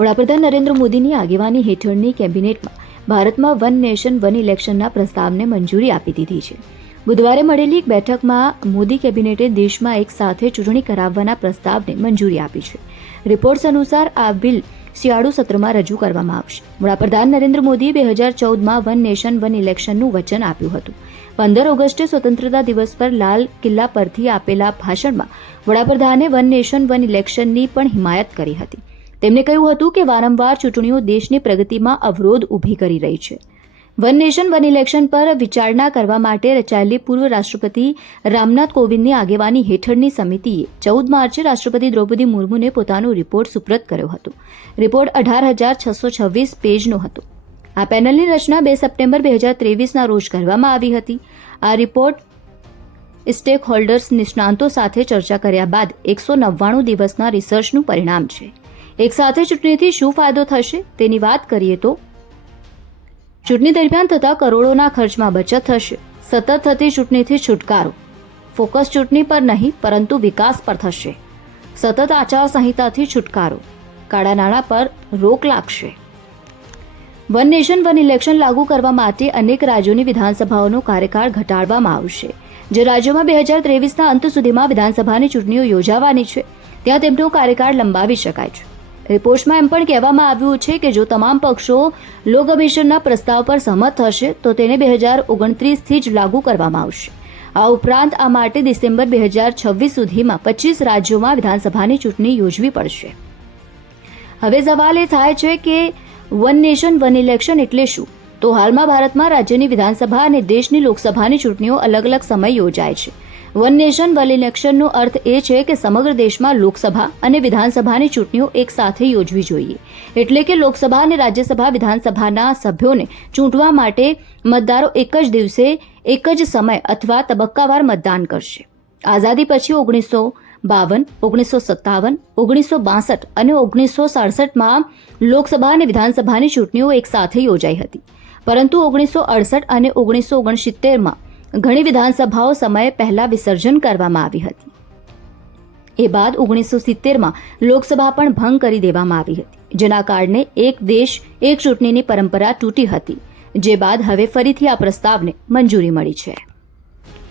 વડાપ્રધાન નરેન્દ્ર મોદીની આગેવાની હેઠળની કેબિનેટમાં ભારતમાં વન નેશન વન ઇલેક્શનના પ્રસ્તાવને મંજૂરી આપી દીધી છે. બુધવારે મળેલી એક બેઠકમાં મોદી કેબિનેટે દેશમાં એક સાથે ચૂંટણી કરાવવાના પ્રસ્તાવને મંજૂરી આપી છે. રિપોર્ટ્સ અનુસાર આ બિલ શિયાળુ સત્રમાં રજૂ કરવામાં આવશે. વડાપ્રધાન નરેન્દ્ર મોદીએ 2014માં વન નેશન વન ઇલેક્શનનું વચન આપ્યું હતું. 15 ઓગસ્ટે સ્વતંત્રતા દિવસ પર લાલ કિલ્લા પરથી આપેલા ભાષણમાં વડાપ્રધાને વન નેશન વન ઇલેક્શનની પણ હિમાયત કરી હતી. તેમણે કહ્યું હતું કે વારંવાર ચૂંટણીઓ દેશની પ્રગતિમાં અવરોધ ઊભી કરી રહી છે. વન નેશન વન ઇલેક્શન પર વિચારણા કરવા માટે રચાયેલી પૂર્વ રાષ્ટ્રપતિ રામનાથ કોવિંદની આગેવાની હેઠળની સમિતિએ 14 માર્ચે રાષ્ટ્રપતિ દ્રૌપદી મુર્મુને પોતાનો રિપોર્ટ સુપ્રત કર્યો હતો. રિપોર્ટ 18,626 પેજનો હતો. આ પેનલની રચના 2 સપ્ટેમ્બર 2023ના રોજ કરવામાં આવી હતી. આ રિપોર્ટ સ્ટેક હોલ્ડર્સ નિષ્ણાંતો સાથે ચર્ચા કર્યા બાદ 199 દિવસના રિસર્ચનું પરિણામ છે. એક સાથે ચૂંટણીથી શું ફાયદો થશે તેની વાત કરીએ તો ચૂંટણી દરમિયાન થતા કરોડોના ખર્ચમાં બચત થશે. સતત થતી ચૂંટણીથી છુટકારો. ફોકસ ચૂંટણી પર નહીં પરંતુ વિકાસ પર થશે. સતત આચારસંહિતાથી છુટકારો. કાળા નાણાં પર રોક લાગશે. વન નેશન વન ઇલેક્શન લાગુ કરવા માટે અનેક રાજ્યોની વિધાનસભાઓનો કાર્યકાળ ઘટાડવામાં આવશે. જે રાજ્યોમાં 2023ના અંત સુધીમાં વિધાનસભાની ચૂંટણીઓ યોજાવાની છે ત્યાં તેમનો કાર્યકાળ લંબાવી શકાય છે. રિપોર્ટમાં એમ પણ કહેવામાં આવ્યું છે કે જો તમામ પક્ષો લો કમિશનના પ્રસ્તાવ પર સહમત થશે તો તેને 2029થી જ લાગુ કરવામાં આવશે. આ ઉપરાંત આ માટે ડિસેમ્બર 2026 સુધીમાં 25 રાજ્યોમાં વિધાનસભાની ચૂંટણી યોજવી પડશે. હવે સવાલ એ થાય છે કે વન નેશન વન ઇલેક્શન એટલે શું? તો હાલમાં ભારતમાં રાજ્યની વિધાનસભા અને દેશની લોકસભાની ચૂંટણીઓ અલગ અલગ સમય યોજાય છે. વન નેશન વન ઇલેક્શનનો અર્થ એ છે કે સમગ્ર દેશમાં લોકસભા અને વિધાનસભાની ચૂંટણીઓ એક સાથે યોજવી જોઈએ. એટલે કે લોકસભા અને રાજ્યસભા વિધાનસભાના સભ્યોને ચૂંટવા માટે મતદારો એક જ દિવસે એક જ સમય અથવા તબક્કાવાર મતદાન કરશે. આઝાદી પછી 1952, 1957, 1962 અને 1967માં લોકસભા અને વિધાનસભાની ચૂંટણીઓ એક સાથે યોજાઈ હતી. પરંતુ 1968 અને 1969માં ઘણી વિધાનસભાઓ સમય પહેલા વિસર્જન કરવામાં આવી હતી. એ બાદ 1970માં લોકસભા પણ ભંગ કરી દેવામાં આવી હતી, જેના કારણે એક દેશ એક ચૂંટણીની પરંપરા તૂટી હતી. જે બાદ હવે ફરીથી આ પ્રસ્તાવને મંજૂરી મળી છે.